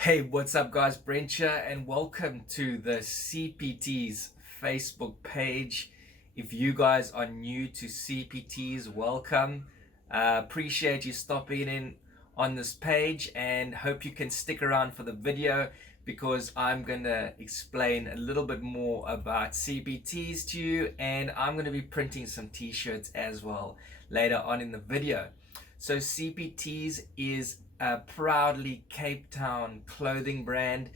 Hey, what's up, guys? Brent here, and welcome to the CPTees Facebook page. If you guys are new to CPTees, welcome. Appreciate you stopping in on this page and hope you can stick around for the video because I'm going to explain a little bit more about CPTees to you, and I'm going to be printing some t-shirts as well later on in the video. So CPTees is a proudly Cape Town clothing brand,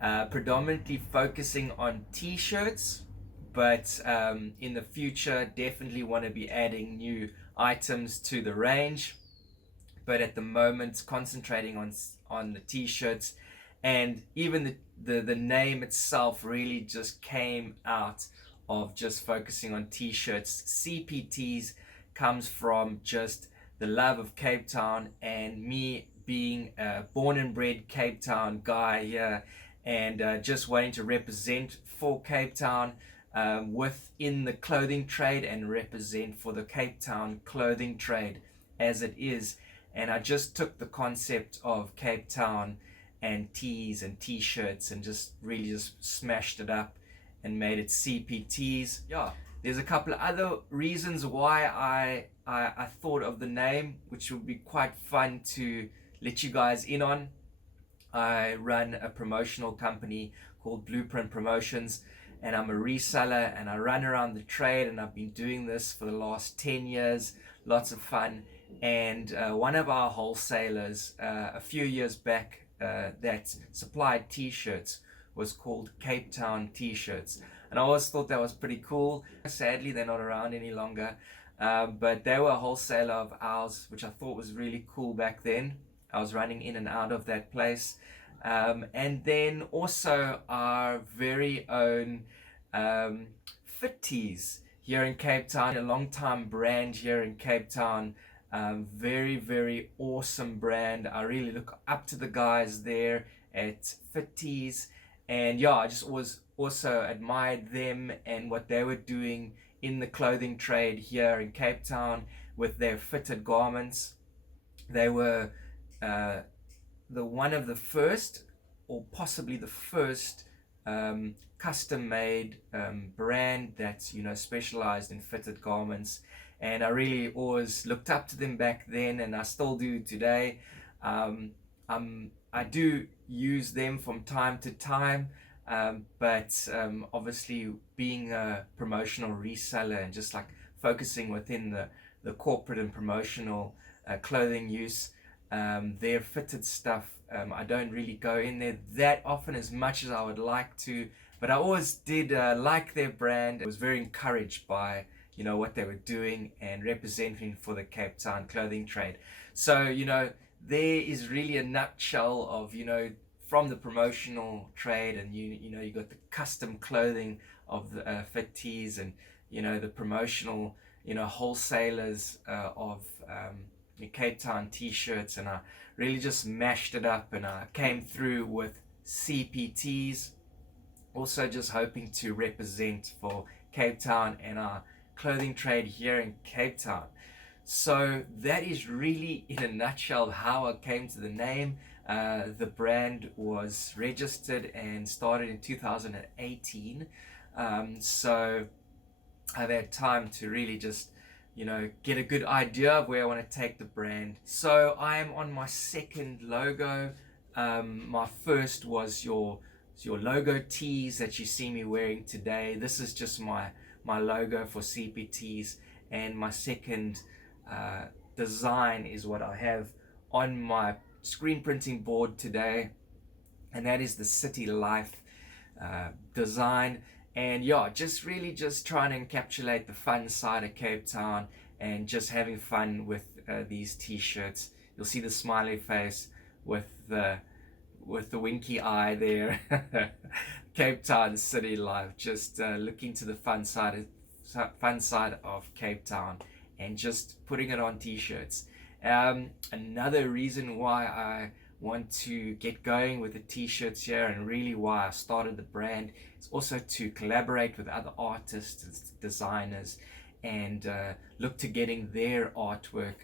predominantly focusing on t-shirts, but in the future definitely want to be adding new items to the range. But at the moment, concentrating on the t-shirts, and even the name itself really just came out of just focusing on t-shirts. CPTees comes from just the love of Cape Town and me being a born and bred Cape Town guy here, and just wanting to represent for Cape Town within the clothing trade and represent for the Cape Town clothing trade as it is. And I just took the concept of Cape Town and tees and t-shirts and just really just smashed it up and made it CPTees. Yeah, there's a couple of other reasons why I thought of the name, which would be quite fun to let you guys in on. I run a promotional company called Blueprint Promotions, and I'm a reseller, and I run around the trade, and I've been doing this for the last 10 years. Lots of fun. And one of our wholesalers a few years back that supplied t-shirts was called Cape Town T-shirts, and I always thought that was pretty cool. Sadly, they're not around any longer, but they were a wholesaler of ours, which I thought was really cool back then. I was running in and out of that place. And then also our very own CPTees here in Cape Town, a long time brand here in Cape Town. Very, very awesome brand. I really look up to the guys there at CPTees. And yeah, I just always also admired them and what they were doing in the clothing trade here in Cape Town with their fitted garments. They were the one of the first, or possibly the first, custom-made brand that's specialized in fitted garments, and I really always looked up to them back then, and I still do today. I do use them from time to time, but obviously being a promotional reseller and just like focusing within the corporate and promotional clothing use, their fitted stuff, I don't really go in there that often as much as I would like to, but I always did like their brand. I was very encouraged by what they were doing and representing for the Cape Town clothing trade. So there is really a nutshell of from the promotional trade, and you got the custom clothing of the CPTees, and the promotional wholesalers of Cape Town t-shirts, and I really just mashed it up, and I came through with CPTees, also just hoping to represent for Cape Town and our clothing trade here in Cape Town. So that is really in a nutshell how I came to the name. The brand was registered and started in 2018, so I've had time to really just get a good idea of where I want to take the brand. So I am on my second logo. My first was your logo tees that you see me wearing today. This is just my logo for CPTees, and my second design is what I have on my screen printing board today, and that is the City Life design. And yeah, just really just trying to encapsulate the fun side of Cape Town and just having fun with these t-shirts. You'll see the smiley face with the winky eye there. Cape Town City Life, just looking to the fun side of Cape Town and just putting it on t-shirts. Another reason why I want to get going with the t-shirts here, and really why I started the brand, is also to collaborate with other artists and designers, and look to getting their artwork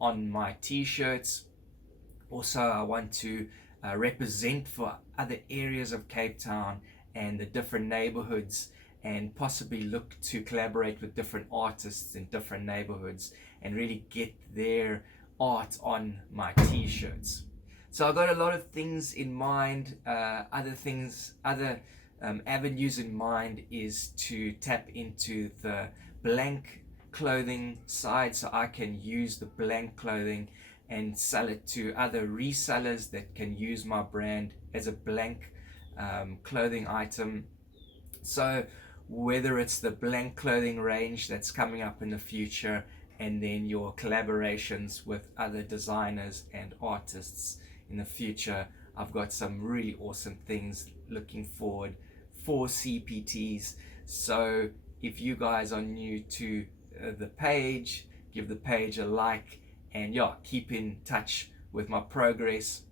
on my t-shirts. Also, I want to represent for other areas of Cape Town and the different neighborhoods, and possibly look to collaborate with different artists in different neighborhoods and really get their art on my t-shirts. So I've got a lot of things in mind. Other avenues in mind is to tap into the blank clothing side, so I can use the blank clothing and sell it to other resellers that can use my brand as a blank clothing item. So whether it's the blank clothing range that's coming up in the future, and then your collaborations with other designers and artists in the future, I've got some really awesome things looking forward for CPTees. So if you guys are new to the page, give the page a like, and yeah, keep in touch with my progress.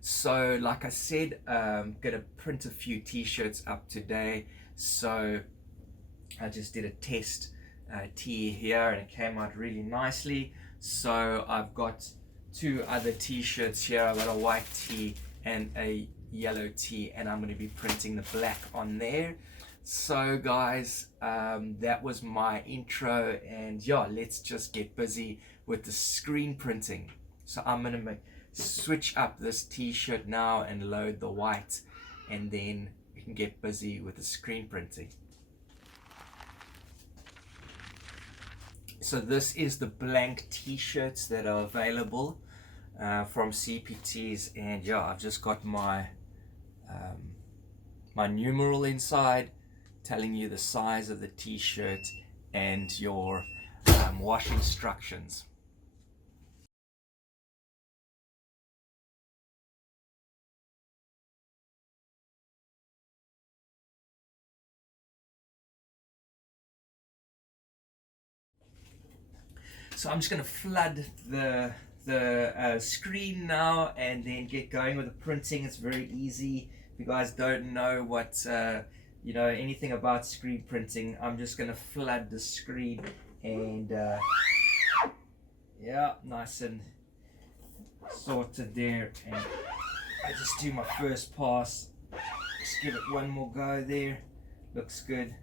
So like I said, gonna print a few t-shirts up today. So I just did a test tee here and it came out really nicely. So I've got two other t-shirts here. I've got a white tee and a yellow tee, and I'm going to be printing the black on there. So guys, that was my intro, and yeah, let's just get busy with the screen printing. So I'm going to switch up this t-shirt now and load the white, and then we can get busy with the screen printing. So this is the blank t-shirts that are available from CPTees, and yeah, I've just got my my numeral inside telling you the size of the t-shirt and your wash instructions. So I'm just going to flood the screen now and then get going with the printing. It's very easy. If you guys don't know what anything about screen printing, I'm just going to flood the screen, and yeah, nice and sorted there. And I just do my first pass. Just give it one more go there. Looks good.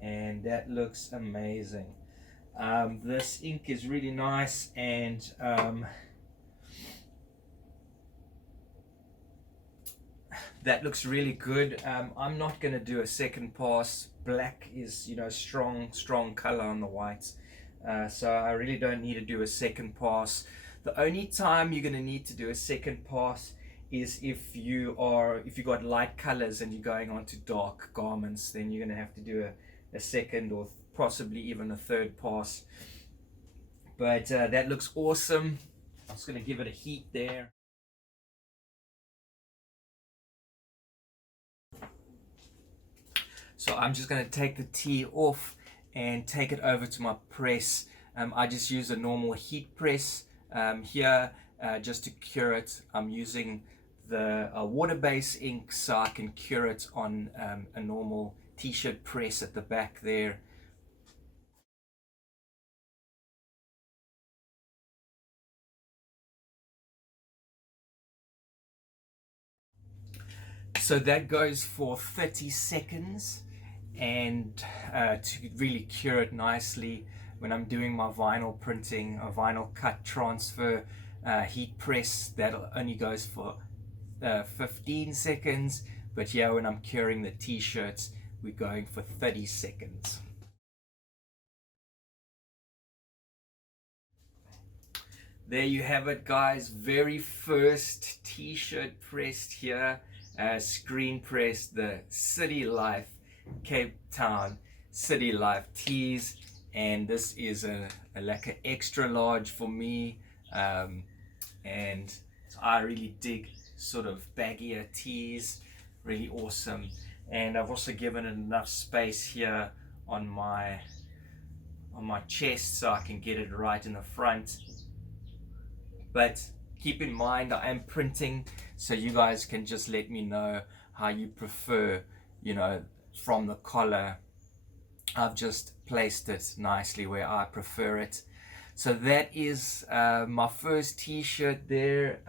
And that looks amazing. This ink is really nice, and that looks really good. I'm not going to do a second pass. Black is, strong color on the white, so I really don't need to do a second pass. The only time you're going to need to do a second pass is if you got light colors and you're going on to dark garments, then you're going to have to do a second or possibly even a third pass. But that looks awesome. I'm just going to give it a heat there. So I'm just going to take the tee off and take it over to my press. I just use a normal heat press here just to cure it. I'm using the water-based ink so I can cure it on a normal t-shirt press at the back there. So that goes for 30 seconds, and to really cure it nicely, when I'm doing my vinyl printing, a vinyl cut transfer heat press, that only goes for 15 seconds. But yeah, when I'm curing the t-shirts, we're going for 30 seconds. There you have it, guys. Very first t-shirt pressed here. Screen press, the City Life Cape Town City Life tees, and this is like an extra large for me, and I really dig sort of baggier tees. Really awesome. And I've also given it enough space here on my chest so I can get it right in the front. But keep in mind, I am printing, so you guys can just let me know how you prefer, from the collar. I've just placed it nicely where I prefer it. So that is my first t-shirt there.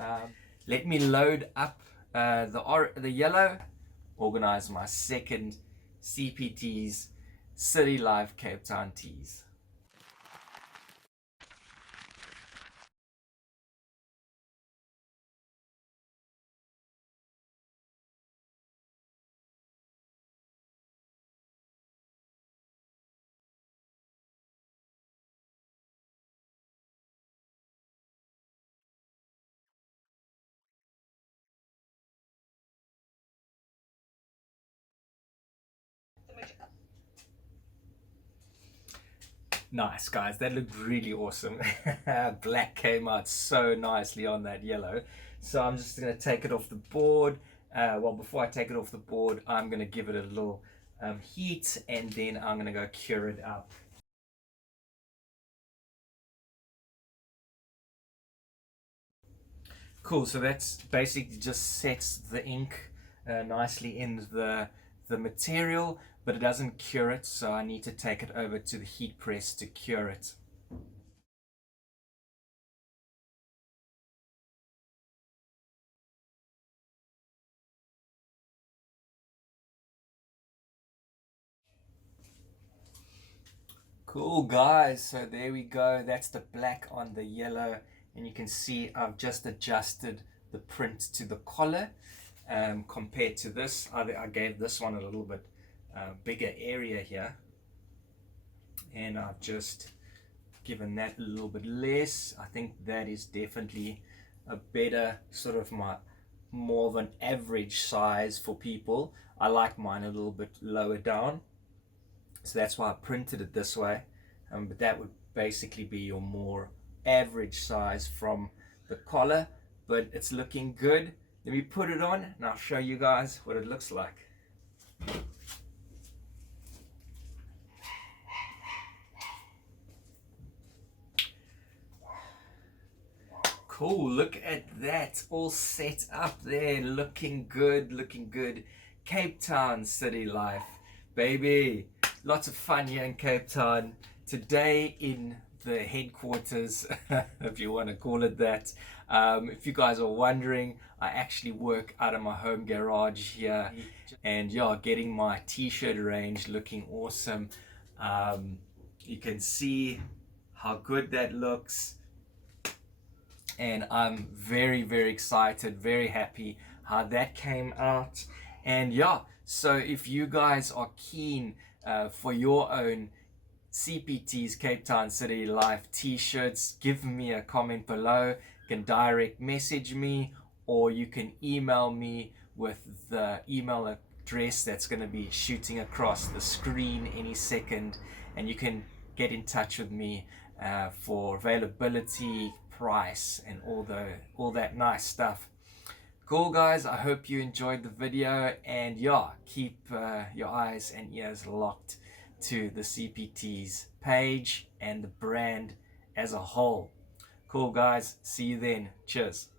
Let me load up the yellow, organize my second CPTees City Life Cape Town tees. Nice, guys, that looked really awesome. Black came out so nicely on that yellow. So I'm just going to take it off the board. Well, before I take it off the board, I'm going to give it a little heat, and then I'm going to go cure it up. Cool, so that's basically just sets the ink nicely in the material, but it doesn't cure it, so I need to take it over to the heat press to cure it. Cool, guys, so there we go. That's the black on the yellow, and you can see I've just adjusted the print to the collar compared to this. I gave this one a little bit bigger area here, and I've just given that a little bit less. I think that is definitely a better sort of more of an average size for people. I like mine a little bit lower down, so that's why I printed it this way. But that would basically be your more average size from the collar, but it's looking good. Let me put it on and I'll show you guys what it looks like. Cool, look at that, all set up there, looking good, looking good. Cape Town City Life, baby. Lots of fun here in Cape Town. Today in the headquarters, if you want to call it that. If you guys are wondering, I actually work out of my home garage here. And yeah, getting my t-shirt range looking awesome. You can see how good that looks. And I'm very, very excited, very happy how that came out. And yeah, so if you guys are keen for your own CPTees Cape Town City Life t-shirts, give me a comment below. You can direct message me, or you can email me with the email address that's going to be shooting across the screen any second, and you can get in touch with me for availability, price, and all that nice stuff. Cool, guys, I hope you enjoyed the video, and yeah, keep your eyes and ears locked to the CPTees page and the brand as a whole. Cool, guys, see you then. Cheers.